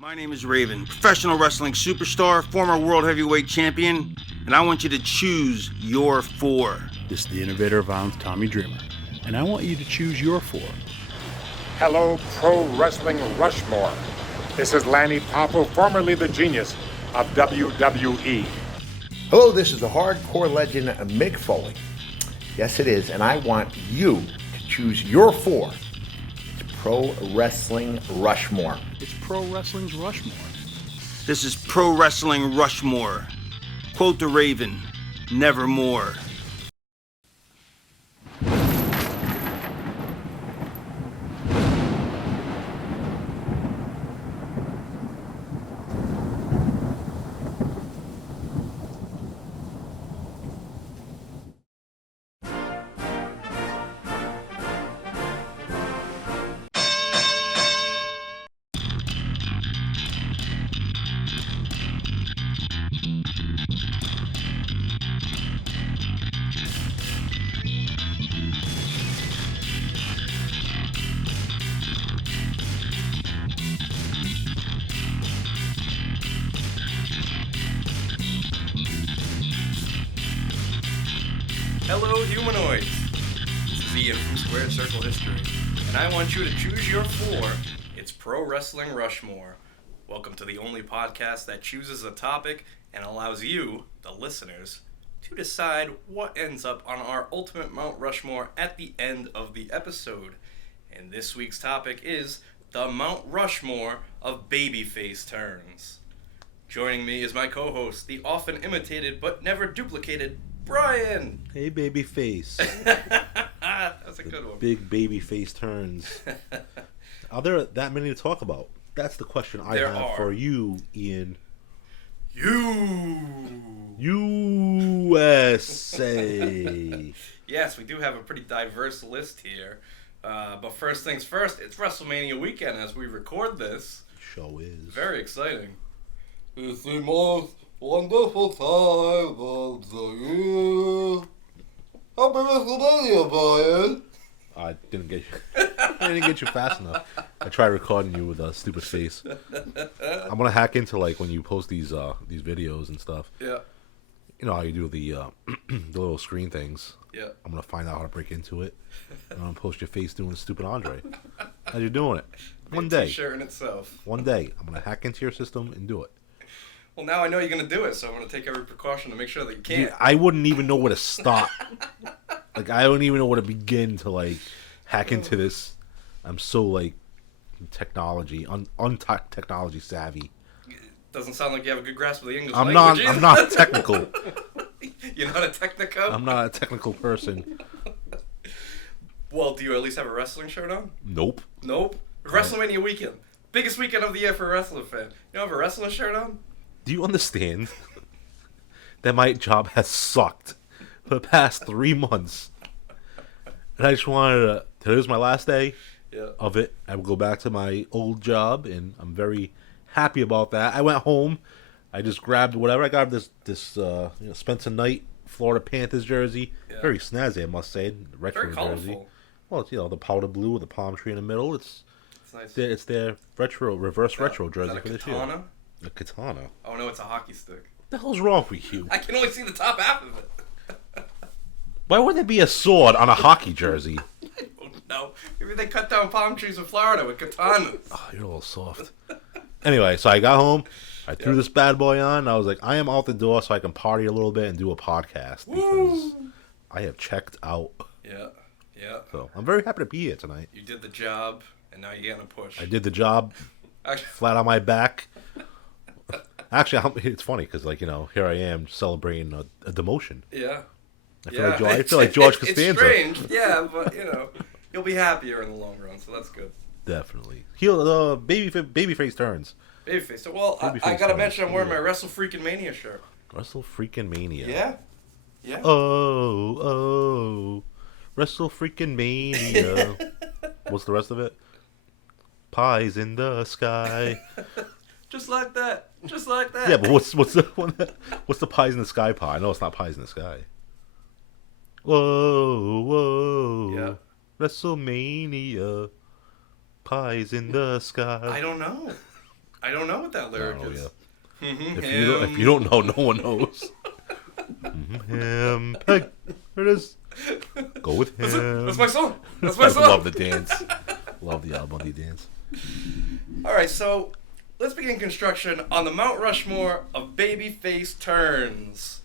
My name is Raven, professional wrestling superstar, former world heavyweight champion, and I want you to choose your four. This is the innovator of violence, Tommy Dreamer, and I want you to choose your four. Hello, Pro Wrestling Rushmore. This is Lanny Poffo, formerly the genius of WWE. Hello, this is the hardcore legend Mick Foley. Yes, it is, and I want you to choose your four. It's Pro Wrestling Rushmore. It's Pro Wrestling's Rushmore. This is Pro Wrestling Rushmore. Quote the Raven, nevermore. Hello, humanoids. This is Ian from Squared Circle History, and I want you to choose your four. It's Pro Wrestling Rushmore. Welcome to the only podcast that chooses a topic and allows you, the listeners, to decide what ends up on our ultimate Mount Rushmore at the end of the episode. And this week's topic is the Mount Rushmore of Babyface Turns. Joining me is my co-host, the often imitated but never duplicated Brian. Hey, Babyface. That's a good one. Big Babyface Turns. Are there that many to talk about? That's the question I have for you, Ian. USA. Yes, we do have a pretty diverse list here. But first things first, it's WrestleMania weekend as we record this. Show is. Very exciting. It's the most wonderful time of the year. Happy WrestleMania, Brian. I didn't get you. I didn't get you fast enough. I tried recording you with a stupid face. I'm gonna hack into like when you post these videos and stuff. Yeah. You know how you do the the little screen things. Yeah. I'm gonna find out how to break into it. And I'm gonna post your face doing stupid Andre. As you're doing it. One day. T-shirt in itself. One day. I'm gonna hack into your system and do it. Well, now I know you're going to do it, so I'm going to take every precaution to make sure that you can't. Dude, I wouldn't even know where to stop. Like, I don't even know where to begin to, like, hack into this. I'm so, like, technology, technology savvy. Doesn't sound like you have a good grasp of the English I'm language. I'm not technical. You're not a technico? I'm not a technical person. Well, do you at least have a wrestling shirt on? Nope. Nope. WrestleMania weekend. Biggest weekend of the year for a wrestling fan. You don't have a wrestling shirt on? Do you understand that my job has sucked for the past 3 months? And I just wanted to... Today was my last day of it. I will go back to my old job, and I'm very happy about that. I went home. I just grabbed whatever. I got this Spencer Knight Florida Panthers jersey. Yeah. Very snazzy, I must say. Retro very colorful. Jersey. Well, it's, the powder blue with the palm tree in the middle. It's nice. It's their reverse retro jersey for this year. Katana? A katana. Oh no, it's a hockey stick. What the hell's wrong with you? I can only see the top half of it. Why would there be a sword on a hockey jersey? I don't know. Maybe they cut down palm trees in Florida with katanas. Oh, you're a little soft. Anyway, so I got home. I threw this bad boy on. And I was like, I am out the door so I can party a little bit and do a podcast. Because I have checked out. Yeah. So I'm very happy to be here tonight. You did the job, and now you're getting a push. I did the job. Flat on my back. Actually, it's funny because, here I am celebrating a demotion. Yeah. I feel like George Costanza. It's strange, yeah, but, you'll be happier in the long run, so that's good. Definitely. Babyface Turns. Babyface. Well, I gotta mention I'm wearing my Wrestle Freaking Mania shirt. Wrestle Freaking Mania. Yeah. Oh, Wrestle Freaking Mania. What's the rest of it? Pies in the sky. Just like that. Yeah, but what's the pies in the sky pie? I know it's not pies in the sky. Whoa. Yeah. WrestleMania. Pies in the sky. I don't know. I don't know what that lyric Oh, is. yeah. Mhm, If you don't know, no one knows. Him. Hey, there it is. Go with him. That's my song. That's my I song. love the dance. Love the Al Bundy dance. All right, so let's begin construction on the Mount Rushmore of Babyface Turns.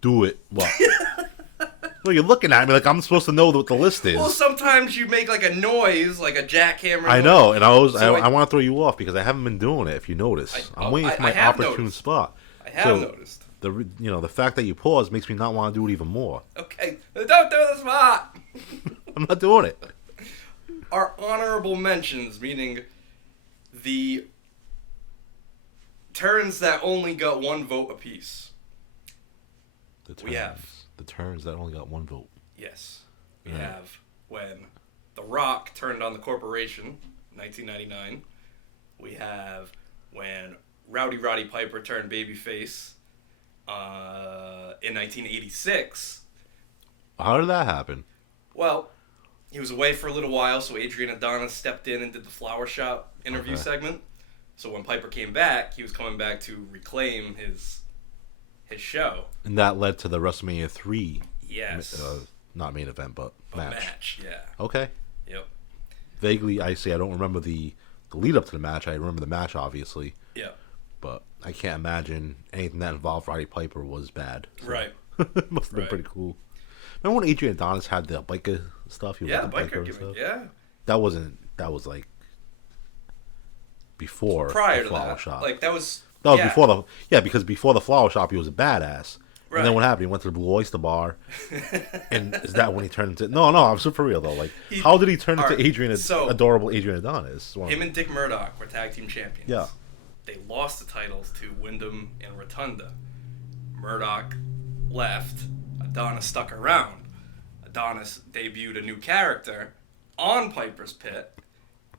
Do it. What? Well, you're looking at me like I'm supposed to know what the list is. Well, sometimes you make like a noise, like a jackhammer. I know, and I So want to throw you off because I haven't been doing it. If you notice, I'm waiting for my have opportune noticed. spot. I have noticed. The fact that you pause makes me not want to do it even more. Okay, don't do the spot. I'm not doing it. Our honorable mentions, meaning the turns that only got one vote apiece. We have. The turns that only got one vote. Yes. We Yeah. have when The Rock turned on the corporation, 1999. We have when Rowdy Roddy Piper turned babyface in 1986. How did that happen? Well, he was away for a little while, so Adrian Adonis stepped in and did the flower shop interview segment. So when Piper came back, he was coming back to reclaim his show. And that led to the WrestleMania 3. Yes. Not main event, but A match, yeah. Okay. Yep. Vaguely, I don't remember the lead up to the match. I remember the match, obviously. Yep. But I can't imagine anything that involved Roddy Piper was bad. So. Right. It must have been Right. pretty cool. Remember when Adrian Adonis had the biker stuff? He was Yeah, the like biker and gimmick, stuff? yeah. That was like before Prior the to flower that. shop. Like, that was... That was yeah. before because before the flower shop he was a badass. Right. And then what happened? He went to the Blue Oyster Bar. And is that when he turned into... No, I'm super real, though. Like, how did he turn into adorable Adrian Adonis? Him and Dick Murdoch were tag team champions. Yeah. They lost the titles to Wyndham and Rotunda. Murdoch left. Adonis stuck around. Adonis debuted a new character on Piper's Pit,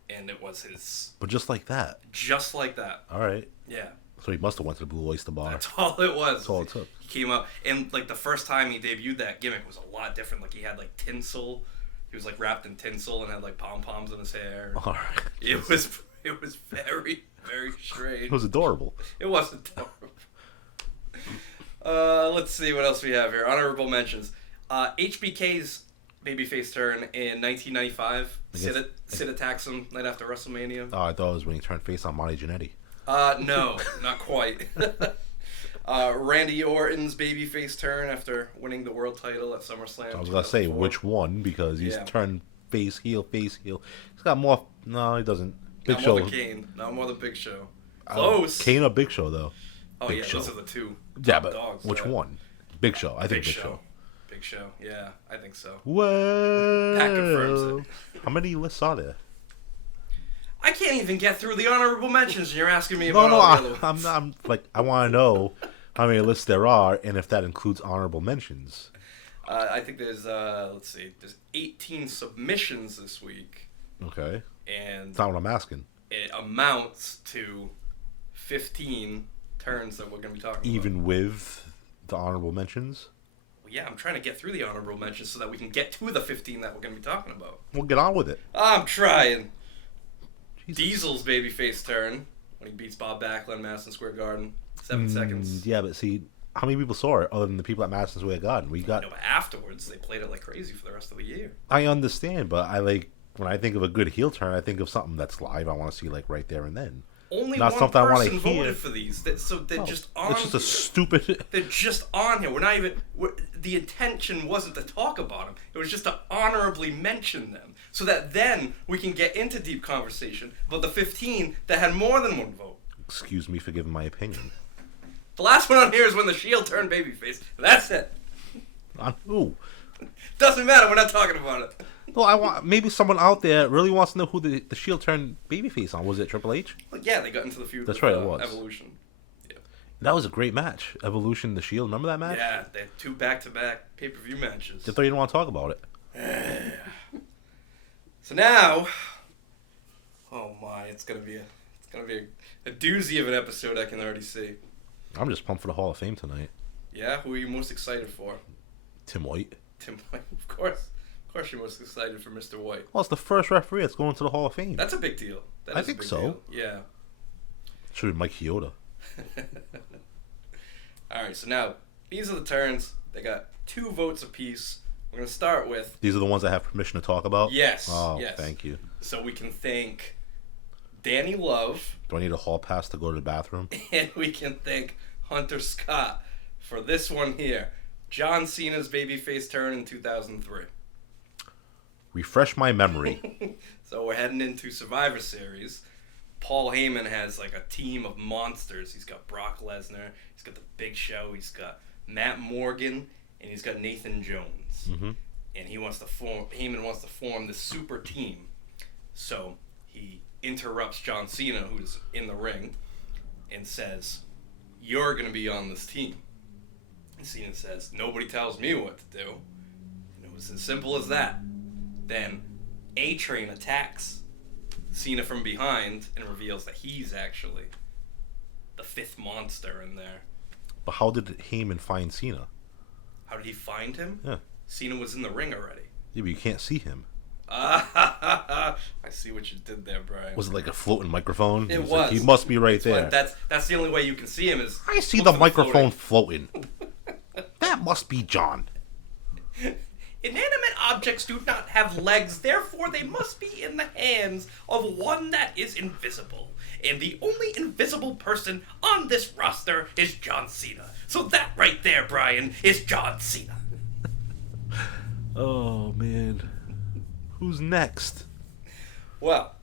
and it was his... But just like that. Just like that. All right. Yeah. So he must have went to the Blue Oyster Bar. That's all it was. That's all it took. He came up, and like the first time he debuted, that gimmick was a lot different. Like he had like tinsel. He was like wrapped in tinsel and had like pom poms in his hair. All right. It was very, very strange. It was adorable. It was adorable. Let's see what else we have here. Honorable mentions. HBK's babyface turn in 1995. Sid attacks him night after WrestleMania. Oh, I thought it was when he turned face on Monty Jannetty. No, not quite. Randy Orton's babyface turn after winning the world title at SummerSlam. I was going to say 2004. which one because he's Yeah. turned face, heel, face, heel. He's got more... No, he doesn't. Big Not Show. more than Kane. Not more than Big Show. Close. Kane or Big Show, though? Oh, Big yeah, Show. those are the two. Yeah, top but dogs, which yeah. one? Big Show. I think Big Big Show. Big Show. Yeah, I think so. Well, Pat confirms how many lists are there? I can't even get through the honorable mentions, and you're asking me No, about no, all the other ones. I'm like, I want to know how many lists there are, and if that includes honorable mentions. I think there's, let's see, there's 18 submissions this week, Okay, and that's not what I'm asking. it amounts to 15 turns that we're going to be talking about. Even with the honorable mentions, Well, yeah, I'm trying to get through the honorable mentions so that we can get to the 15 that we're going to be talking about. we'll get on with it. I'm trying. Jesus. Diesel's babyface turn when he beats Bob Backlund, Madison Square Garden. 7 seconds. Yeah, but see, how many people saw it other than the people at Madison Square Garden? We got. No, but afterwards, they played it like crazy for the rest of the year. I understand, but when I think of a good heel turn, I think of something that's live. I want to see like right there and then. Only Not one something I wanna person hear. voted for these. So they're Oh, just on it's just a here. stupid. They're just on here. We're not even... the intention wasn't to talk about them. It was just to honorably mention them. So that then we can get into deep conversation about the 15 that had more than one vote. Excuse me for giving my opinion. The last one on here is when the Shield turned babyface. That's it. On who? Doesn't matter. We're not talking about it. Well, I want maybe someone out there really wants to know who the Shield turned babyface on. Was it Triple H? Well, yeah, they got into the feud That's with right, it was. Evolution. Yeah. That was a great match. Evolution, the Shield. Remember that match? Yeah, they had 2 back-to-back pay-per-view matches. I thought you didn't want to talk about it. So now, oh my, it's gonna be a doozy of an episode. I can already see. I'm just pumped for the Hall of Fame tonight. Yeah, who are you most excited for? Tim White. Tim White, of course. course you're most excited for Mr. White. Well, it's the first referee that's going to the Hall of Fame. That's a big deal. That I is a think big so. deal. Yeah. Should be Mike Chioda. All right, so now these are the turns. They got 2 votes apiece. We're going to start with... These are the ones I have permission to talk about? Yes. Oh, yes. thank you. So we can thank Danny Love. Do I need a hall pass to go to the bathroom? And we can thank Hunter Scott for this one here. John Cena's babyface turn in 2003. Refresh my memory. So we're heading into Survivor Series. Paul Heyman has like a team of monsters. He's got Brock Lesnar. He's got the Big Show. He's got Matt Morgan. And he's got Nathan Jones. Mm-hmm. And Heyman wants to form this super team. So he interrupts John Cena, who's in the ring, and says, "You're going to be on this team." And Cena says, "Nobody tells me what to do." And it was as simple as that. Then A-Train attacks Cena from behind and reveals that he's actually the 5th monster in there. But how did Heyman find Cena? How did he find him? Yeah. Cena was in the ring already. Yeah, but you can't see him. I see what you did there, Brian. Was it like a floating microphone? It was. was. Like, he must be right there. But that's the only way you can see him is... I see look the for microphone floating. That must be John. Inanimate objects do not have legs, therefore they must be in the hands of one that is invisible. And the only invisible person on this roster is John Cena. So that right there, Brian, is John Cena. Oh, man. Who's next? Well,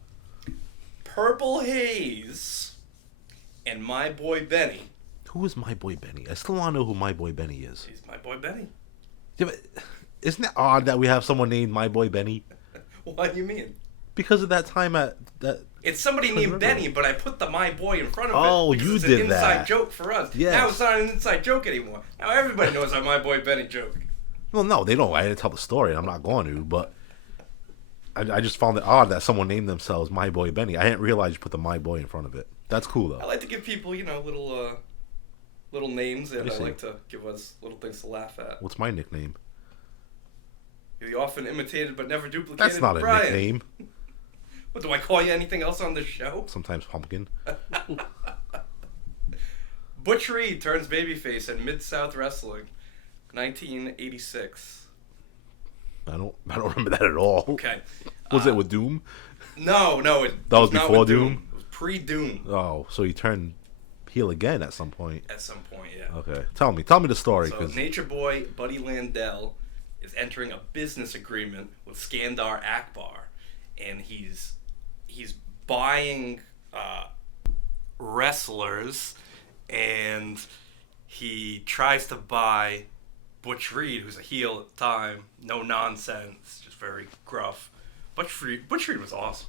Purple Haze and My Boy Benny. Who is My Boy Benny? I still want to know who My Boy Benny is. He's My Boy Benny. Yeah, but isn't it odd that we have someone named My Boy Benny? What do you mean? Because of that time at that. It's somebody named Benny, but I put the My Boy in front of Oh, it. because you it's did an inside that. joke for us. Yes. Now it's not an inside joke anymore. Now everybody knows our My Boy Benny joke. Well, no, they don't. I didn't tell the story, and I'm not going to. But I just found it odd that someone named themselves My Boy Benny. I didn't realize you put the My Boy in front of it. That's cool I though. like to give people, little names, and I I see. like to give us little things to laugh at. What's my nickname? You're often imitated but never duplicated. That's not a Brian. nickname. What, do I call you anything else on this show? Sometimes Pumpkin. Butch Reed turns babyface in Mid-South Wrestling, 1986. I don't remember that at all. Okay. Was it with Doom? No, it That was not before with Doom? It was pre-Doom Oh, so he turned heel again at some point. at some point, yeah. Okay, tell me the story. So 'Cause Nature Boy Buddy Landell is entering a business agreement with Skandar Akbar, and he's buying wrestlers, and he tries to buy Butch Reed, who's a heel at the time, no nonsense, just very gruff. Butch Reed was awesome.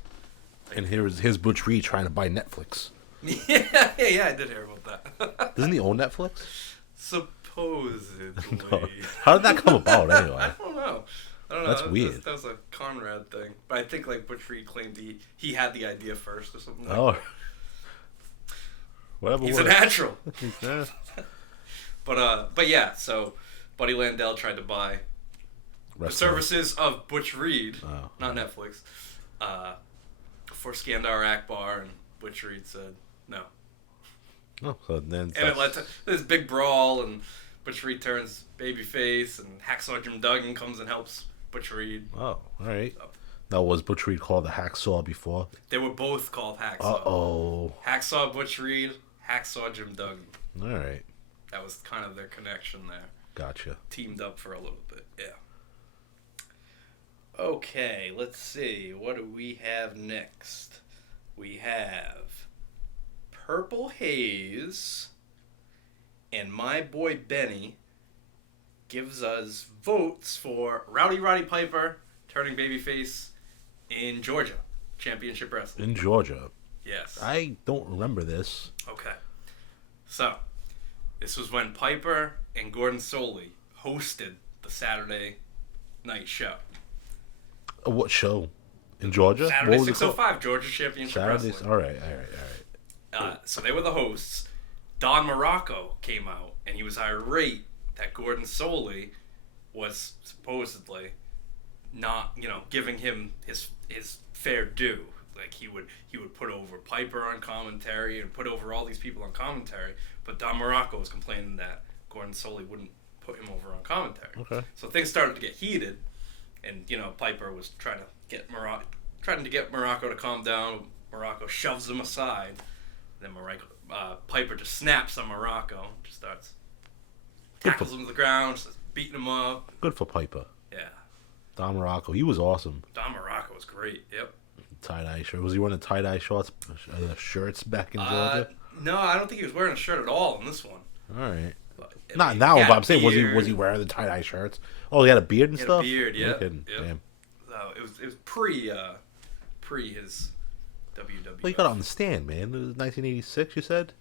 and here's his Butch Reed trying to buy Netflix. yeah, I did hear about that. Doesn't he own Netflix? Supposedly. No. How did that come about anyway? I don't know. That's weird. That was a Conrad thing. But I think like Butch Reed claimed he had the idea first or something like Oh, that. whatever. He's a works. natural. Yeah. But yeah, so Buddy Landell tried to buy the Wrestling. services of Butch Reed, Oh. not Netflix, for Skandar Akbar, and Butch Reed said no. Oh, so then And it led to this big brawl, and Butch Reed turns babyface, and Hacksaw Jim Duggan comes and helps Butch Reed. Oh, all right. Now, was Butch Reed called the Hacksaw before? They were both called Hacksaw. Uh-oh. Hacksaw Butch Reed, Hacksaw Jim Duggan. All right. That was kind of their connection there. Gotcha. Teamed up for a little bit, yeah. Okay, let's see. What do we have next? We have Purple Haze and My Boy Benny gives us votes for Rowdy Roddy Piper turning babyface in Georgia Championship Wrestling. In Georgia. Yes. I don't remember this. Okay. So, this was when Piper and Gordon Soley hosted the Saturday night show. What show? In Georgia? Saturday What was it called? 605, Georgia Championship Saturdays? Wrestling. All right. So they were the hosts. Don Morocco came out, and he was irate that Gordon Soley was supposedly not, giving him his fair due. Like he would put over Piper on commentary and put over all these people on commentary, but Don Morocco was complaining that Gordon Solie wouldn't put him over on commentary. Okay. So things started to get heated, and Piper was trying to get Morocco to calm down. Morocco shoves him aside. Then Piper just snaps on Morocco, just starts tackles him to the ground, starts beating him up. Good for Piper. Yeah. Don Morocco, he was awesome. Don Morocco was great. Yep. Tie-dye shirt. Was he wearing the tie-dye shirts back in Georgia? No, I don't think he was wearing a shirt at all in this one. All right. But, Not now, but I'm saying, was he wearing the tie-dye shirts? Oh, he had a beard and stuff? He had a beard, yeah. No kidding. Yep. Damn. So it was pre his WWE. Well, you gotta understand, man. It was 1986, you said?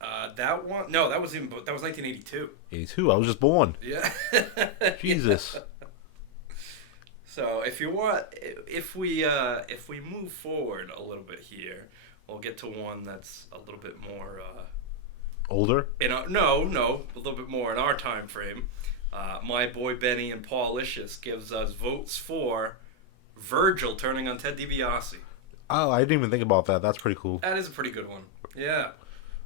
That one? No, that was 1982. 82. I was just born. Yeah. Jesus. So if you want, if we move forward a little bit here, we'll get to one that's a little bit more Older? No, a little bit more in our time frame. My boy Benny and Paul Licious gives us votes for Virgil turning on Ted DiBiase. Oh, I didn't even think about that. That's pretty cool. That is a pretty good one. Yeah.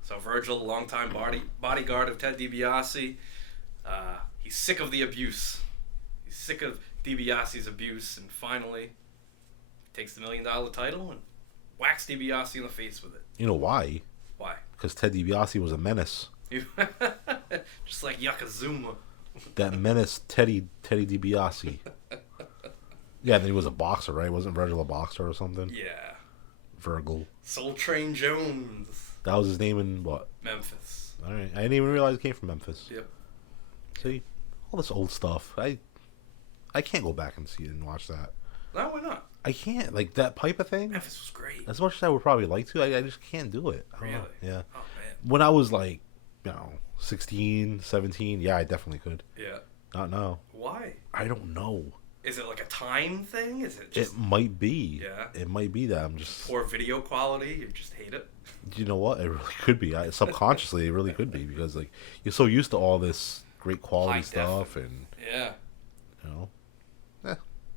So Virgil, the longtime bodyguard of Ted DiBiase, he's sick of the abuse. He's sick of DiBiase's abuse, and finally takes the $1 million title and whacks DiBiase in the face with it. You know why? Why? Because Ted DiBiase was a menace. Just like Yokozuna. That menace, Teddy DiBiase. Yeah, then he was a boxer, right? Wasn't Virgil a boxer or something? Yeah. Virgil. Soul Train Jones. That was his name in what? Memphis. All right. I didn't even realize he came from Memphis. Yep. See, all this old stuff. I can't go back and see it and watch that. No, why not? I can't. Like, that Piper thing, Memphis was great. as much as I would probably like to, I just can't do it. I don't know. Really? Yeah. Oh, man. When I was like, 16, 17, yeah, I definitely could. Yeah. Not now. Why? I don't know. Is it like a time thing? Is it just It might be. Yeah. It might be that I'm just... poor video quality? You just hate it? You know what? It really could be. Subconsciously, it really could be, because like you're so used to all this great quality High stuff, def. and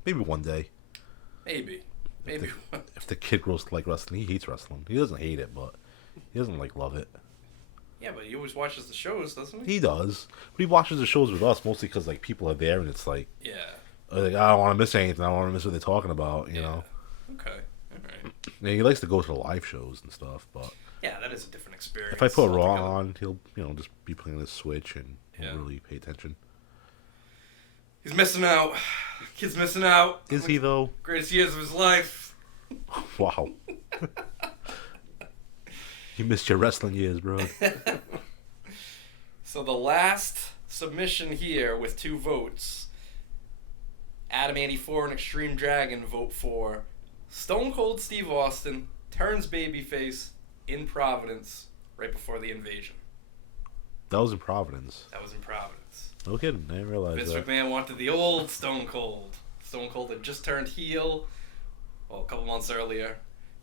maybe one day. Maybe. If the kid grows to like wrestling, he hates wrestling. He doesn't hate it, but he doesn't like love it. Yeah, but he always watches the shows, doesn't he? He does, but he watches the shows with us mostly because like people are there, and it's like, Yeah. like, I don't want to miss anything. I don't want to miss what they're talking about. You know. Okay. All right. And he likes to go to the live shows and stuff, but Yeah, that is a different experience. if I put Raw altogether. on, he'll just be playing the Switch and Yeah. won't really pay attention. He's missing out. Kid's missing out. Is he though? Greatest years of his life. Wow. You missed your wrestling years, bro. So the last submission here with 2 votes, Adam84 and Extreme Dragon vote for Stone Cold Steve Austin turns babyface in Providence right before the invasion. That was in Providence. That was in Providence. No kidding. I didn't realize Vince that. McMahon wanted the old Stone Cold. Stone Cold had just turned heel, a couple months earlier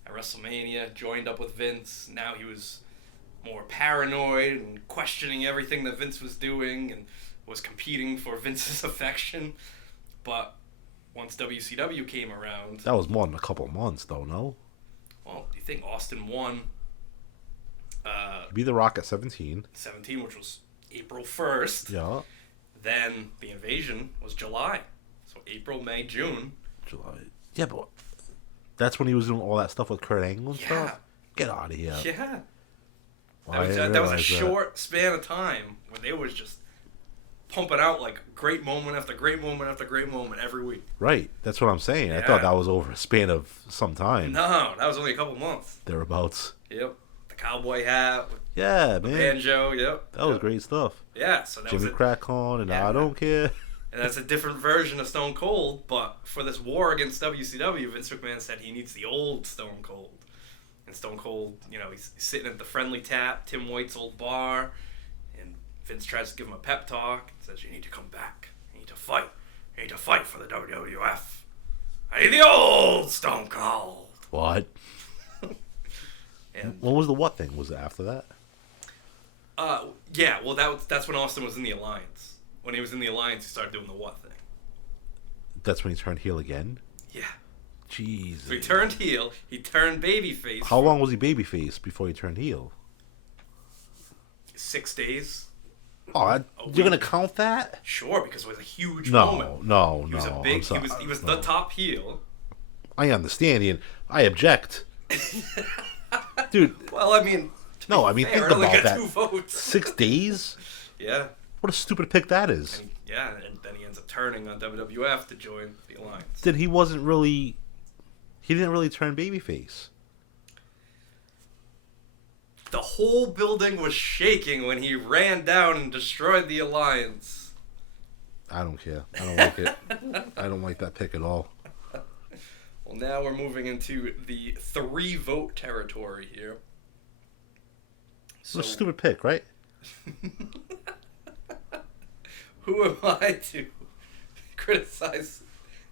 at WrestleMania, joined up with Vince. Now he was more paranoid and questioning everything that Vince was doing and was competing for Vince's affection. But once WCW came around... That was more than a couple months, though, no? Well, you think Austin won... Be the Rock at 17. 17, which was April 1st. Yeah. Then the invasion was July. So April, May, June. July. Yeah, but that's when he was doing all that stuff with Kurt Angle and Yeah. stuff? Get out of here. Yeah. Well, I didn't That was a realize short span of time where they was just pumping out like great moment after great moment after great moment every week. Right. That's what I'm saying. I Yeah. thought that was over a span of some time. No, that was only a couple months. Thereabouts. Yep. The cowboy hat, with Yeah, the man. banjo, yep. That was Yep. great stuff. Yeah, so that Jimmy was it. Crack on, and Yeah. I don't care. And that's a different version of Stone Cold, but for this war against WCW, Vince McMahon said he needs the old Stone Cold. And Stone Cold, he's sitting at the Friendly Tap, Tim White's old bar, and Vince tries to give him a pep talk and says, you need to come back. You need to fight. You need to fight for the WWF. I need the old Stone Cold. What? And When was the what thing? Was it after that? that's when Austin was in the Alliance. When he was in the Alliance, he started doing the what thing. That's when he turned heel again? Yeah. Jesus. So he turned heel. He turned babyface. How long was he babyface before he turned heel? 6 days. Oh, you're gonna count that? Sure, because it was a huge moment. No. He was a big. He was the top heel. I understand, Ian. I object, dude. Well, I mean. No, I mean fair, think only about got that. 2 votes. 6 days? Yeah. What a stupid pick that is. And then he ends up turning on WWF to join the Alliance. Then he wasn't really. He didn't really turn babyface. The whole building was shaking when he ran down and destroyed the Alliance. I don't care. I don't like it. I don't like that pick at all. Well, now we're moving into the 3-vote territory here. So, What a stupid pick, right? who am I to criticize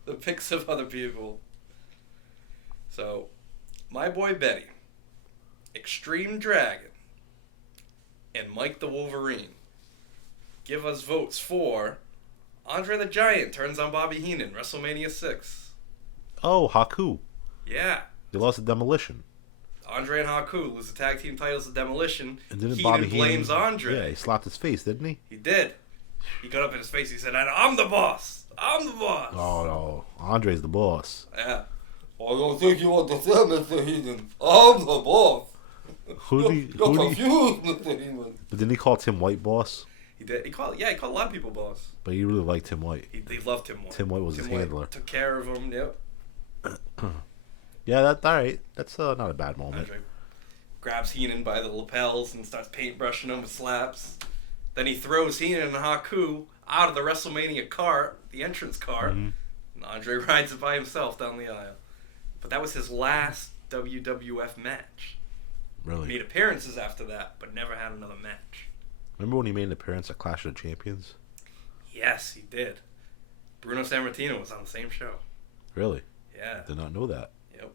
the picks of other people? So, my boy Betty, Extreme Dragon, and Mike the Wolverine give us votes for Andre the Giant turns on Bobby Heenan, WrestleMania 6. Oh, Haku. Yeah. They lost to Demolition. Andre and Haku lose the tag team titles to Demolition. And didn't Heenan Bobby blames Heenan, Andre. Yeah, he slapped his face, didn't he? He did. He got up in his face. He said, "I'm the boss. I'm the boss." Oh, no. Andre's the boss. Yeah. I don't think you understand, Mr. Heenan. I'm the boss. You're confused, Mr. Heenan. But didn't he call Tim White boss? He did. He called a lot of people boss. But he really liked Tim White. He loved Tim White. Tim White was his handler. Took care of him. Yep. Yeah, that's all right. That's not a bad moment. Andre grabs Heenan by the lapels and starts paintbrushing him with slaps. Then he throws Heenan and Haku out of the WrestleMania cart, the entrance cart, and Andre rides it by himself down the aisle. But that was his last WWF match. Really? Made appearances after that, but never had another match. Remember when he made an appearance at Clash of the Champions? Yes, he did. Bruno Sammartino was on the same show. Really? Yeah. Did not know that. Yep.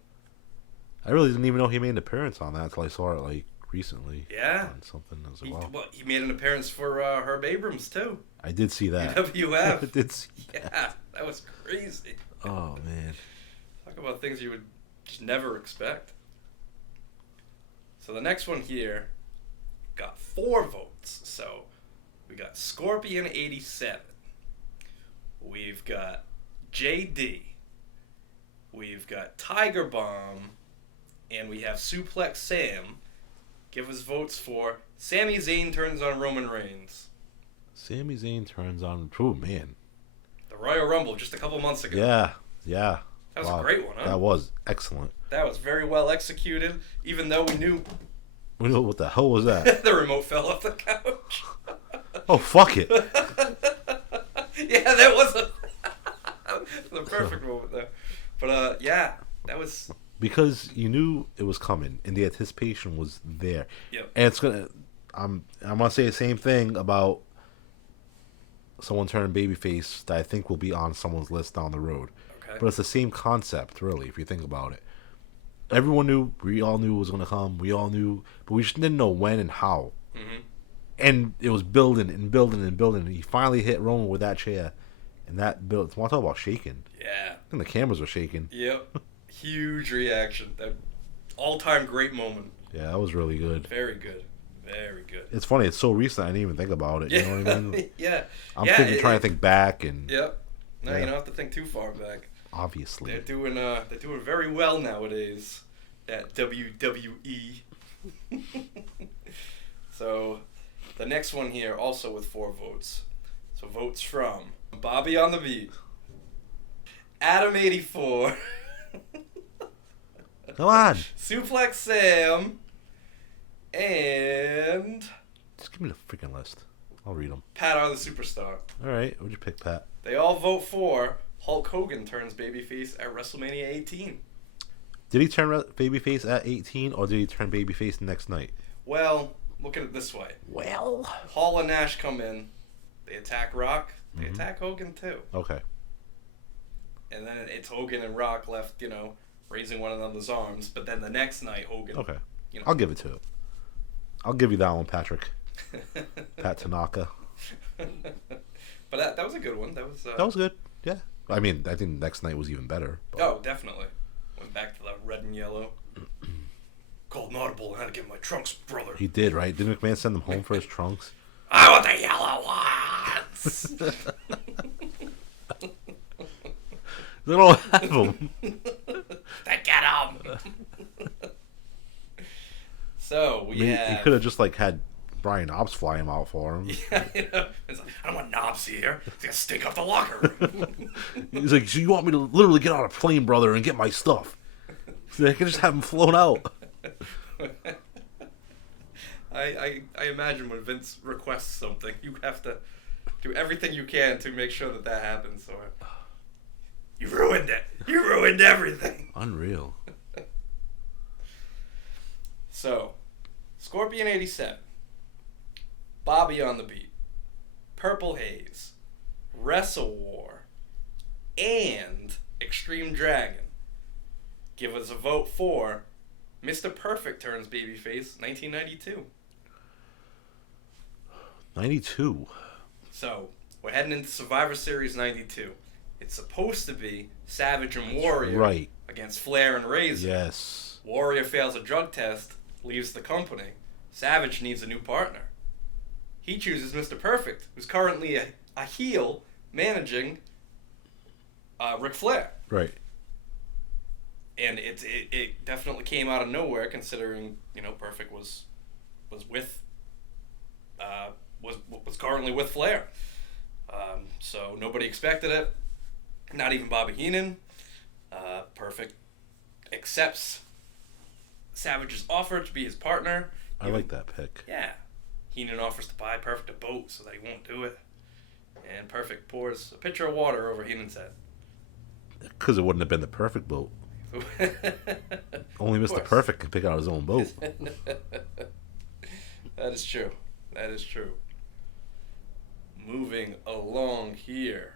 I really didn't even know he made an appearance on that until I saw it like recently. Yeah. On something as well. He made an appearance for Herb Abrams too. I did see that. WWF. I did see that. Yeah, that was crazy. Oh man. Talk about things you would just never expect. So the next one here got 4 votes. So we got Scorpion 87. We've got JD. We've got Tiger Bomb. And we have Suplex Sam. Give us votes for Sami Zayn turns on Roman Reigns. Sami Zayn turns on. Oh man. The Royal Rumble just a couple months ago. Yeah. That was a great one, huh? That was excellent. That was very well executed, even though we knew What the hell was that? the remote fell off the couch. Oh, fuck it. Yeah, that was the perfect moment there. But yeah, that was. Because you knew it was coming, and the anticipation was there. Yep. And it's gonna. I'm gonna say the same thing about someone turning babyface that I think will be on someone's list down the road. Okay. But it's the same concept, really, if you think about it. Everyone knew. We all knew it was gonna come. We all knew, but we just didn't know when and how. Mm-hmm. And it was building and building and building. And he finally hit Roman with that chair, and that built. Want to talk about shaking? Yeah. And the cameras were shaking. Yep. Huge reaction. That all-time great moment. Yeah, that was really good. Very good. Very good. It's funny. It's so recent. I didn't even think about it. You know what I mean? Yeah. I'm trying to think back and. Yep. No, Yeah. you don't have to think too far back. Obviously. They're doing very well nowadays. That WWE. So, the next one here also with 4 votes. So votes from Bobby on the Beat, Adam 84, Come on. Suplex Sam, and Just give me the freaking list. I'll read them. Pat R the Superstar. All right. What'd you pick, Pat? They all vote for Hulk Hogan turns babyface at WrestleMania 18. Did he turn babyface at 18, or did he turn babyface the next night? Well, look at it this way. Well. Hall and Nash come in. They attack Rock. They attack Hogan too. Okay. And then it's Hogan and Rock left, raising one another's arms. But then the next night, Hogan. Okay. I'll give it to it. I'll give you that one, Patrick. Pat Tanaka. But that was a good one. That was That was good. Yeah. I mean, I think next night was even better. But... Oh, definitely. Went back to the red and yellow. Called an audible and had to get my trunks, brother. He did, right? Didn't McMahon send them home for his trunks? I want the yellow ones! They don't have them. They get them! So, we He have... could have just, like, had Brian Knobs fly him out for him. Yeah, you know, it's like, I don't want Knobs here. It's going to stink up the locker room. He's like, so you want me to literally get on a plane, brother, and get my stuff? So I could just have him flown out. I imagine when Vince requests something, you have to do everything you can to make sure that happens. So you ruined it. You ruined everything. Unreal. So, Scorpion 87, Bobby on the Beat, Purple Haze, Wrestle War, and Extreme Dragon. Give us a vote for Mr. Perfect Turns Babyface, 1992. 92. So, we're heading into Survivor Series 92. It's supposed to be Savage and Warrior Right. against Flair and Razor. Yes. Warrior fails a drug test, leaves the company. Savage needs a new partner. He chooses Mr. Perfect, who's currently a heel managing Ric Flair. Right. And it definitely came out of nowhere, considering Perfect was currently with Flair. So nobody expected it. Not even Bobby Heenan. Perfect accepts Savage's offer to be his partner. I like that pick. Yeah. Heenan offers to buy Perfect a boat so that he won't do it. And Perfect pours a pitcher of water over Heenan's head. Because it wouldn't have been the perfect boat. Only Mr. Perfect can pick out his own boat. That is true. That is true. Moving along here.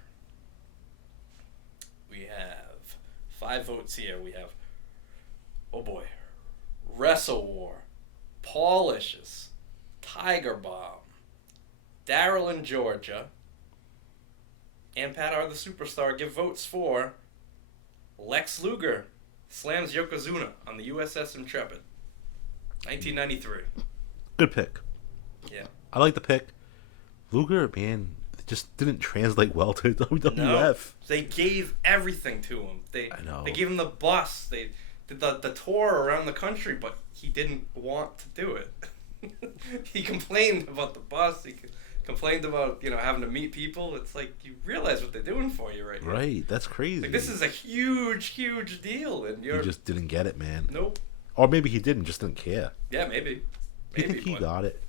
We have 5 votes here. We have, oh boy, Wrestle War, Paulicious, Tiger Bomb, Daryl in Georgia, and Pat R. the Superstar give votes for Lex Luger slams Yokozuna on the USS Intrepid, 1993. Good pick. Yeah. I like the pick. Luger, man, it just didn't translate well to WWF. No, they gave everything to him. I know. They gave him the bus. They did the tour around the country, but he didn't want to do it. He complained about the bus. He complained about having to meet people. It's like, you realize what they're doing for you right now. Right, that's crazy. Like, this is a huge deal, and You just didn't get it, man. Nope. Or maybe he didn't, just didn't care. Yeah, maybe. Do you think he got it?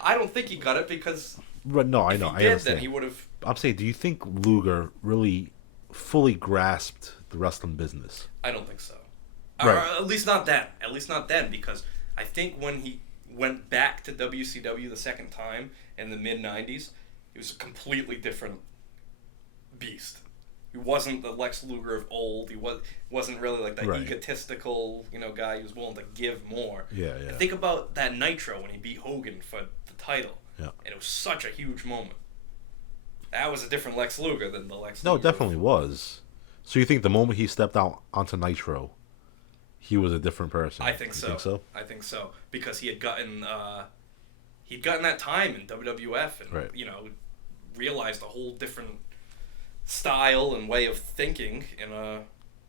I don't think he got it, because But no, I know. if he I did, understand. then he would have. I'm saying, do you think Luger really fully grasped the wrestling business? I don't think so. Right. Or at least not then. At least not then, because I think when he went back to WCW the second time in the mid-90s, he was a completely different beast. He wasn't the Lex Luger of old. He wasn't really like that egotistical, guy who was willing to give more. Yeah. And think about that Nitro when he beat Hogan for the title. Yeah. And it was such a huge moment. That was a different Lex Luger than the Lex No, Luger. it definitely was. So you think the moment he stepped out onto Nitro, he was a different person? I think so. Think so? I think so, because he had gotten that time in WWF and realized a whole different style and way of thinking, and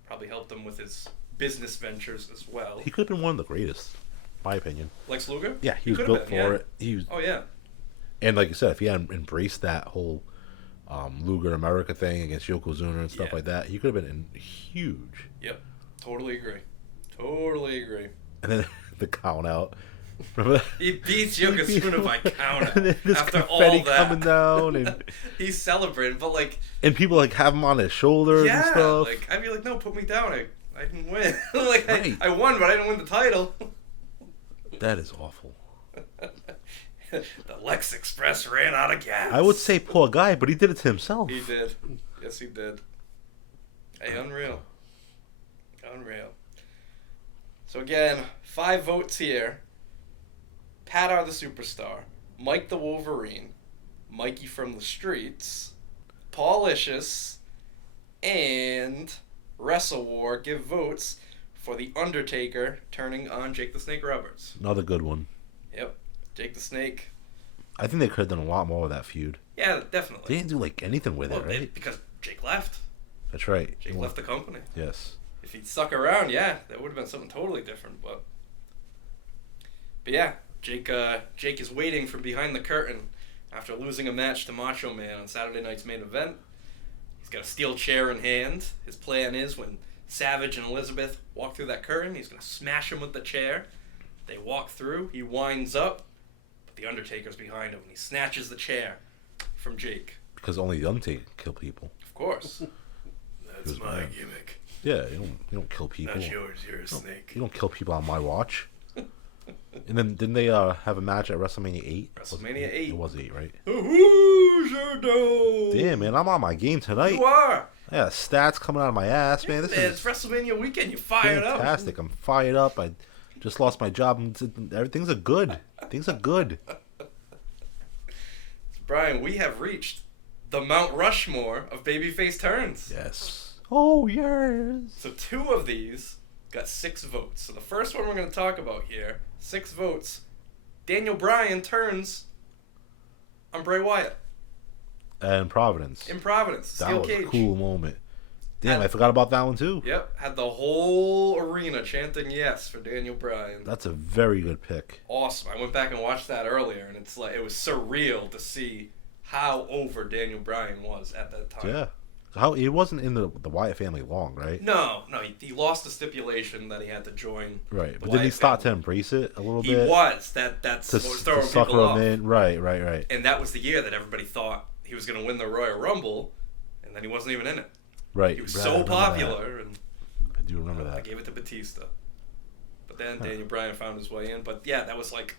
probably helped him with his business ventures as well. He could have been one of the greatest, my opinion. Lex Luger? Yeah, he was could built have for been, it. He was, Oh yeah. and like you said, if he hadn't embraced that whole Luger America thing against Yokozuna and stuff like that, he could have been huge. Yep. Totally agree. Totally agree. And then the count out. Remember? He beats Yokozuna by count And then this after confetti all that. coming down, and He's celebrating, but and people have him on his shoulders and stuff. I'd be like, no, put me down. I didn't win. Right. I won, but I didn't win the title. That is awful. The Lex Express ran out of gas. I would say poor guy, but he did it to himself. He did. Yes, he did. Hey, unreal. Unreal. So again, 5 votes here. Pat R. the Superstar, Mike the Wolverine, Mikey from the Streets, Paulicious, And Wrestle War give votes for The Undertaker turning on Jake the Snake Roberts. Another good one. Yep. Jake the Snake. I think they could have done a lot more with that feud. Yeah, definitely. They didn't do like anything with it, right? Because Jake left. That's right. Jake left the company. Yes. If he'd stuck around, yeah, that would have been something totally different. But yeah, Jake is waiting from behind the curtain after losing a match to Macho Man on Saturday night's main event. He's got a steel chair in hand. His plan is when Savage and Elizabeth walk through that curtain, he's going to smash him with the chair. They walk through. He winds up, but the Undertaker's behind him, and he snatches the chair from Jake. Because only the Undertaker can kill people. Of course. That's my gimmick. Yeah, you don't kill people. Not yours. You're a snake. You don't kill people on my watch. And then didn't they have a match at WrestleMania 8? WrestleMania 8. It was 8, right? The Hoosier Dome. Damn, man, I'm on my game tonight. You are. Yeah, stats coming out of my ass, man. This It's is WrestleMania weekend. You fired up. fantastic. I'm fired up. I just lost my job. And everything's a good. Things are good. Brian, we have reached the Mount Rushmore of Babyface Turns. Yes. Oh, yes. So 2 of these got 6 votes. So the first one we're going to talk about here, 6 votes. Daniel Bryan turns on Bray Wyatt. And Providence. In Providence. That Steel was cage. a cool moment. Damn, I forgot about that one too. Yep. Had the whole arena chanting yes for Daniel Bryan. That's a very good pick. Awesome. I went back and watched that earlier, and it's like it was surreal to see how over Daniel Bryan was at that time. Yeah. How he wasn't in the Wyatt family long, right? No, he lost the stipulation that he had to join. Right, the but did he Wyatt start family. to embrace it a little He bit? was. That's to, what was to throwing sucker people him off. in. Right. And that was the year that everybody thought he was going to win the Royal Rumble, and then he wasn't even in it. Right. He was Right, I so remember popular, and that. I do remember I that. gave it to Batista. But then Daniel Bryan found his way in. But yeah, that was like,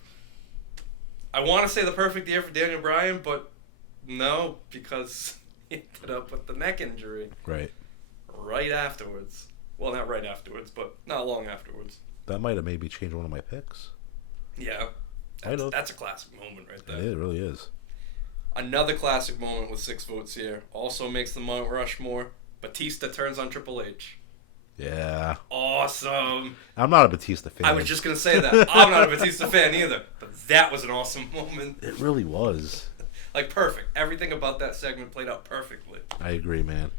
I want to say the perfect year for Daniel Bryan, but no, because he ended up with the neck injury right afterwards. Well, not right afterwards, but not long afterwards. That might have maybe changed one of my picks. Yeah, Might have. that's a classic moment right there. It really is. Another classic moment with 6 votes here. Also makes the Mount Rushmore. Batista turns on Triple H. Yeah. Awesome. I'm not a Batista fan. I was just going to say that. I'm not a Batista fan either. But that was an awesome moment. It really was. Like, perfect. Everything about that segment played out perfectly. I agree, man.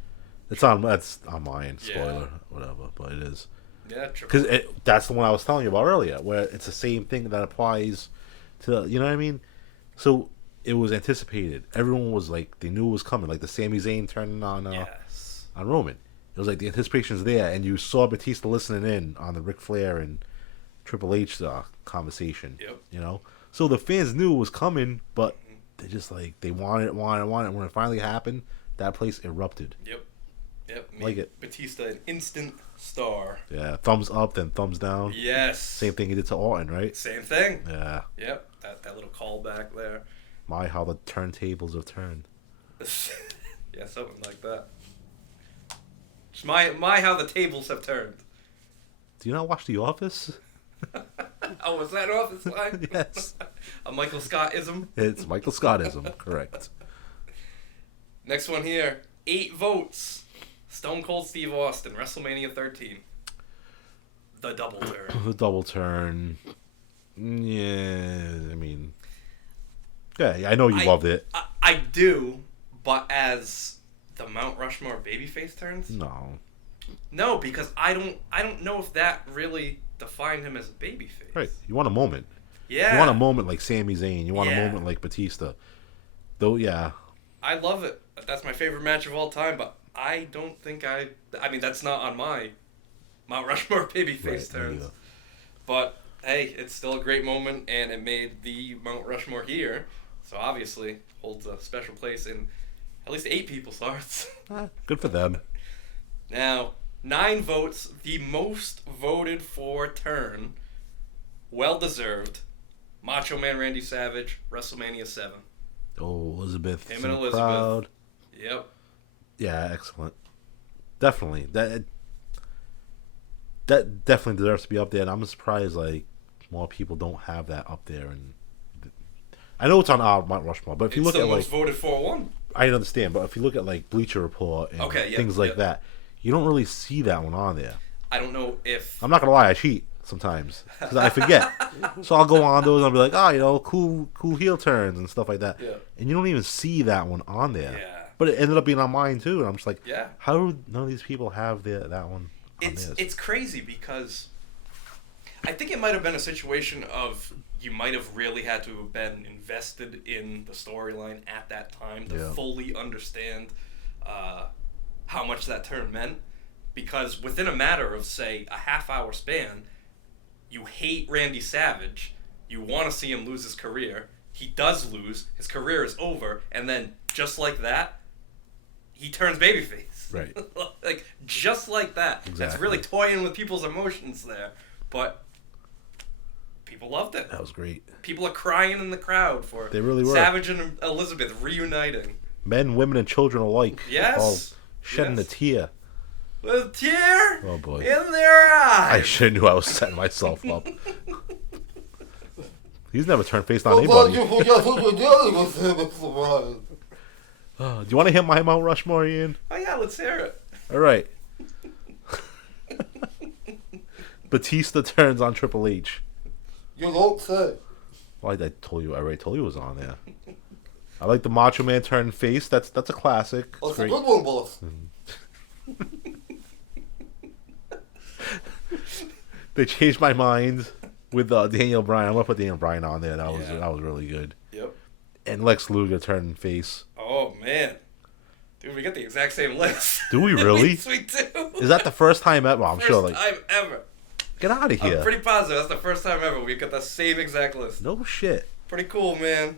That's on mine. Spoiler, whatever, but it is. Yeah, Triple Because that's the one I was telling you about earlier, where it's the same thing that applies to, you know what I mean? So it was anticipated. Everyone was like, they knew it was coming. Like the Sami Zayn turning on Roman. It was like the anticipation's there, and you saw Batista listening in on the Ric Flair and Triple H conversation. Yep. You know, so the fans knew it was coming, but they just like they wanted it. When it finally happened, that place erupted. Yep. Like it. Batista, an instant star. Yeah, thumbs up, then thumbs down. Yes. Same thing he did to Orton, right? Same thing. Yeah. Yep. That little callback there. My, how the turntables have turned. Yeah, something like that. It's my how the tables have turned. Do you not watch The Office? Oh, was that Office line? Yes. A Michael Scott-ism? It's Michael Scottism, correct. Next one here. 8 votes. Stone Cold Steve Austin, WrestleMania 13. The double turn. The double turn. Yeah, I mean... Yeah, I know you loved it. I do, but as the Mount Rushmore babyface turns? No, because I don't know if that really defined him as a babyface. Right, you want a moment. Yeah. You want a moment like Sami Zayn. You want a Yeah. moment like Batista. Though, yeah. I love it. That's my favorite match of all time, but I don't think I mean, that's not on my Mount Rushmore babyface Right, turns. neither. But, hey, it's still a great moment, and it made the Mount Rushmore here. So, obviously, holds a special place in at least 8 people's hearts. Good for them. Now, 9 votes, the most voted for turn. Well-deserved. Macho Man Randy Savage, WrestleMania 7. Oh, Elizabeth. Him in and the Elizabeth. crowd. Yep. Yeah, excellent. Definitely. That definitely deserves to be up there, and I'm surprised like more people don't have that up there, and I know it's on Mount Rushmore, but if you It's look the at most like, voted for one. I understand, but if you look at like Bleacher Report and things like that, you don't really see that one on there. I don't know if I'm not gonna lie, I cheat sometimes because I forget. So I'll go on those and I'll be like, oh, you know, cool heel turns and stuff like that. Yeah. And you don't even see that one on there. Yeah. But it ended up being on mine too, and I'm just like, Yeah. how do none of these people have that one? On theirs? it's crazy because I think it might have been a situation of you might have really had to have been invested in the storyline at that time to fully understand how much that turn meant. Because within a matter of, say, a half-hour span, you hate Randy Savage, you want to see him lose his career, he does lose, his career is over, and then just like that, he turns babyface. Right. Like, just like that. Exactly. That's really toying with people's emotions there. But people loved it. That was great. People are crying in the crowd for They really were. Savage and Elizabeth reuniting. Men, women, and children alike. Yes. All shedding a tear. With a tear Oh, boy. in their I eyes. should have knew I was setting myself up. He's never turned face on anybody. Do you want to hear my Mount Rushmore, Ian? Oh yeah, let's hear it. All right. Batista turns on Triple H. You don't say. Well, I already told you it was on there. I like the Macho Man turn face. That's a classic. It's That's a great. good one, boss. They changed my mind with Daniel Bryan. I'm gonna put Daniel Bryan on there. That was really good. Yep. And Lex Luger turning face. Oh man, dude, we got the exact same list. Do we really? we do. Is that the first time ever? Well, I'm First sure. Like, time ever. get out of here. I'm pretty positive that's the first time ever we got the same exact list. No shit. Pretty cool, man.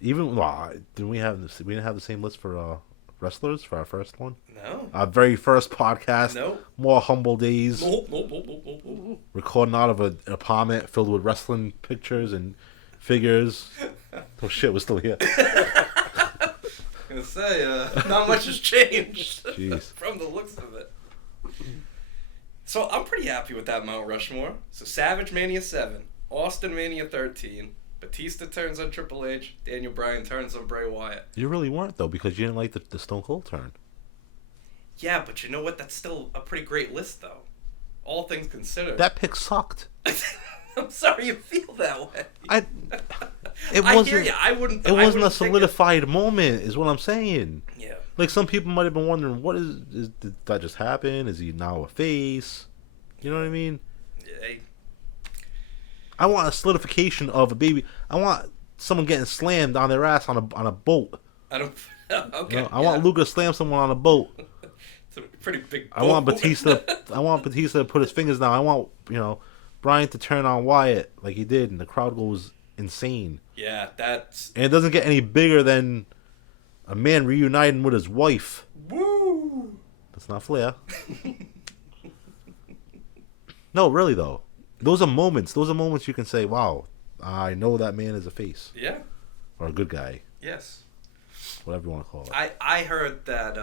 Even didn't we didn't have the same list for wrestlers for our first one? No. Our very first podcast. Nope. More humble days. Nope. Recording out of an apartment filled with wrestling pictures and figures. Oh shit, we're still here. I'm gonna say, not much has changed Jeez. from the looks of it. So I'm pretty happy with that Mount Rushmore. So Savage Mania 7, Austin Mania 13, Batista turns on Triple H, Daniel Bryan turns on Bray Wyatt. You really weren't though, because you didn't like the Stone Cold turn. Yeah, but you know what? That's still a pretty great list, though. All things considered. That pick sucked. I'm sorry you feel that way. I hear you. I wouldn't. It wasn't a solidified moment, is what I'm saying. Yeah. Like some people might have been wondering, did that just happen? Is he now a face? You know what I mean? Yeah. I want a solidification of a baby. I want someone getting slammed on their ass on a boat. I don't. Okay. You know, I want Luger to slam someone on a boat. It's a pretty big. I want Batista. I want Batista to put his fingers down. I want Bryan to turn on Wyatt like he did, and the crowd goes insane. Yeah, that's. And it doesn't get any bigger than a man reuniting with his wife. Woo! That's not Flair. No, really though. Those are moments. Those are moments you can say, "Wow, I know that man is a face Yeah. or a good guy, Yes. whatever you want to call it." I heard that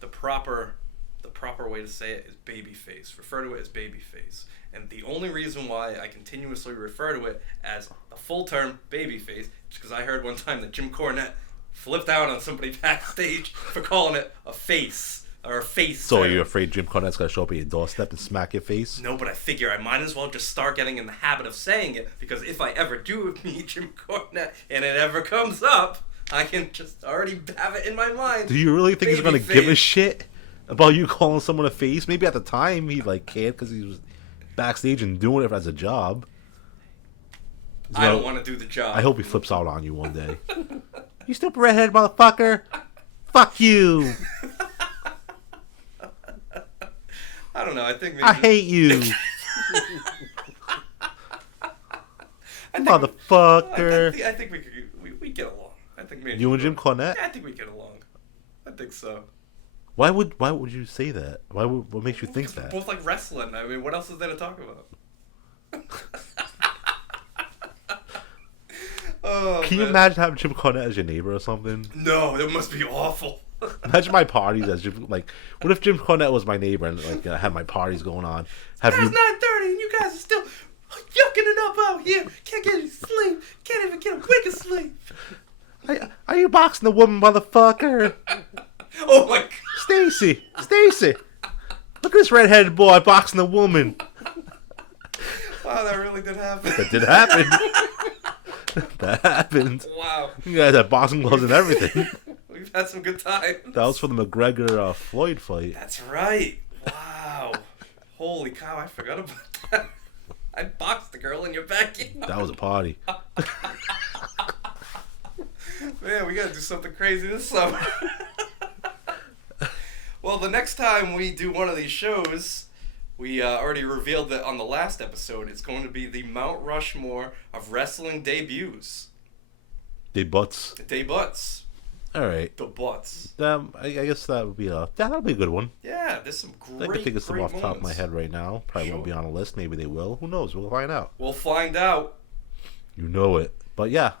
the proper way to say it is babyface. Refer to it as babyface. And the only reason why I continuously refer to it as the full term babyface is because I heard one time that Jim Cornette flipped out on somebody backstage for calling it a face or a face. So turn. you're afraid Jim Cornette's gonna show up at your doorstep and smack your face? No, but I figure I might as well just start getting in the habit of saying it, because if I ever do meet Jim Cornette and it ever comes up, I can just already have it in my mind. Do you really think he's gonna Babyface. give a shit about you calling someone a face? Maybe at the time he cared because he was backstage and doing it as a job. I don't want to do the job. I hope he flips out on you one day. You stupid redhead motherfucker! Fuck you! I don't know. I think maybe, I hate you, I think, motherfucker! I think we get along. I think me and You and Jim Cornette? Yeah, I think we get along. I think so. Why would you say that? What makes you think that? Both like wrestling. I mean, what else is there to talk about? Oh, Can you man. imagine having Jim Cornette as your neighbor or something? No, it must be awful. Imagine my parties as Jim. What if Jim Cornette was my neighbor and I had my parties going on? It's 9:30 and you guys are still yucking it up out here. Can't get any sleep. Can't even get a wink of sleep. boxing the woman, motherfucker. Oh my god. Stacy. Look at this redheaded boy boxing the woman. Wow, that really did happen. That did happen. That happened. Wow. You guys had boxing gloves and everything. We've had some good times. That was for the McGregor Floyd fight. That's right. Wow. Holy cow, I forgot about that. I boxed the girl in your backyard. That was a party. Man, we gotta do something crazy this summer. Well, the next time we do one of these shows, we already revealed that on the last episode, it's going to be the Mount Rushmore of wrestling debuts. Debuts. Debuts. All right. The butts. I guess that'll be a good one. Yeah, there's some I great, can think of some great off the top of my moments. head right now. Probably won't be on a list. Maybe they will. Who knows? We'll find out. We'll find out. You know it. But yeah,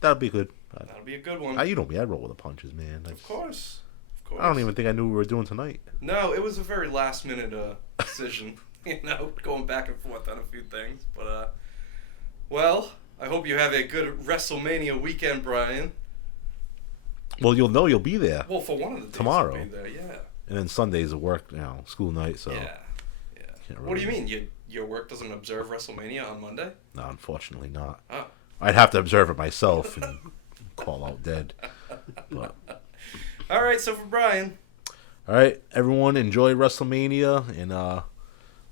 that'll be good. That'll be a good one. You know me. I roll with the punches, man. Of course. Of course. I don't even think I knew what we were doing tonight. No, it was a very last minute decision. Going back and forth on a few things. But, well, I hope you have a good WrestleMania weekend, Brian. Well, you'll know you'll be there. Well, for one of the days tomorrow. you'll be there, yeah. And then Sunday's a work, school night, so. Yeah. What do you mean? Your work doesn't observe WrestleMania on Monday? No, unfortunately not. Oh. I'd have to observe it myself and call out dead. But. All right, so for Brian. All right, everyone, enjoy WrestleMania, and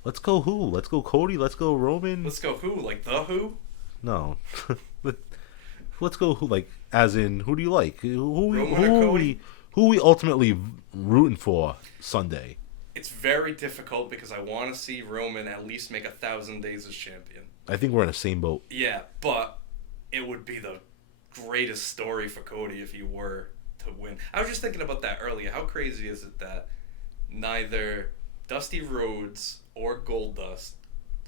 let's go who? Let's go Cody. Let's go Roman. Let's go who? Like the Who? No. Let's go who? Like, as in, who do you like? Who we ultimately rooting for Sunday? It's very difficult because I want to see Roman at least make 1,000 days as champion. I think we're in the same boat. Yeah, but it would be the greatest story for Cody if he were to win. I was just thinking about that earlier. How crazy is it that neither Dusty Rhodes or Goldust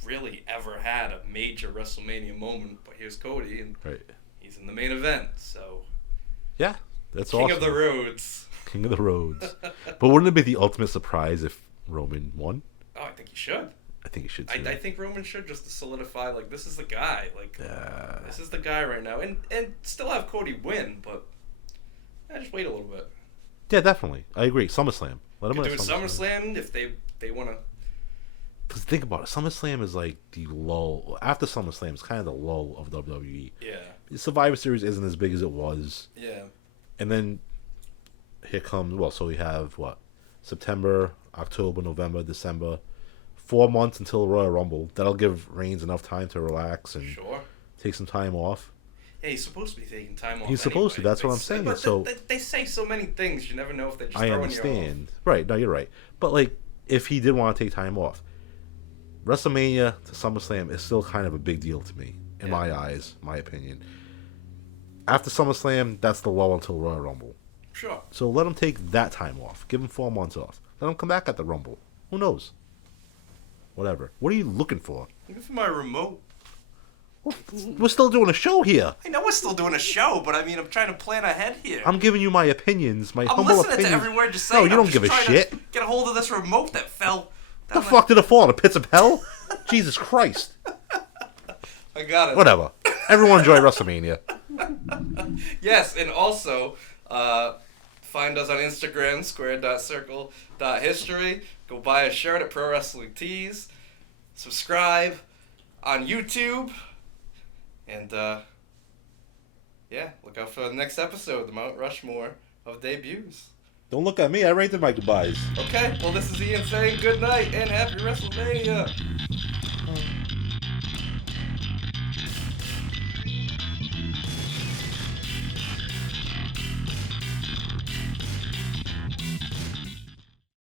really ever had a major WrestleMania moment, but here's Cody, and he's in the main event, so... Yeah, that's King awesome. of the Roads. King of the Roads. But wouldn't it be the ultimate surprise if Roman won? Oh, I think he should. I think he should too. I think Roman should, just to solidify, like, this is the guy. Like, this is the guy right now. And still have Cody win, but just wait a little bit. Yeah, definitely. I agree. SummerSlam. Let him Do win SummerSlam if they want to. Because think about it. SummerSlam is like the lull. After SummerSlam, it's kind of the lull of WWE. Yeah. The Survivor Series isn't as big as it was. Yeah. And then here comes, so we have, September, October, November, December. 4 months until Royal Rumble. That'll give Reigns enough time to relax and take some time off. Yeah, he's supposed to be taking time off. He's supposed to. That's what I'm saying. But so they say so many things. You never know if they're just I throwing you understand. off. Right. No, you're right. But, like, if he did want to take time off, WrestleMania to SummerSlam is still kind of a big deal to me, in my eyes, my opinion. After SummerSlam, that's the lull until Royal Rumble. Sure. So let him take that time off. Give him 4 months off. Let him come back at the Rumble. Who knows? Whatever. What are you looking for? Looking for my remote. We're still doing a show here. I know we're still doing a show, but I mean, I'm trying to plan ahead here. I'm giving you my opinions, my I'm humble listening opinions. to every word you're saying. No, you don't give a shit. Get a hold of this remote that fell. The fuck did it fall? In the pits of hell? Jesus Christ. I got it. Whatever. Everyone enjoy WrestleMania. Yes, and also, find us on Instagram, square.circle.history. Go buy a shirt at Pro Wrestling Tees. Subscribe on YouTube. And, look out for the next episode, the Mount Rushmore of debuts. Don't look at me. I rated my goodbyes. Okay, well, this is Ian saying good night and happy WrestleMania.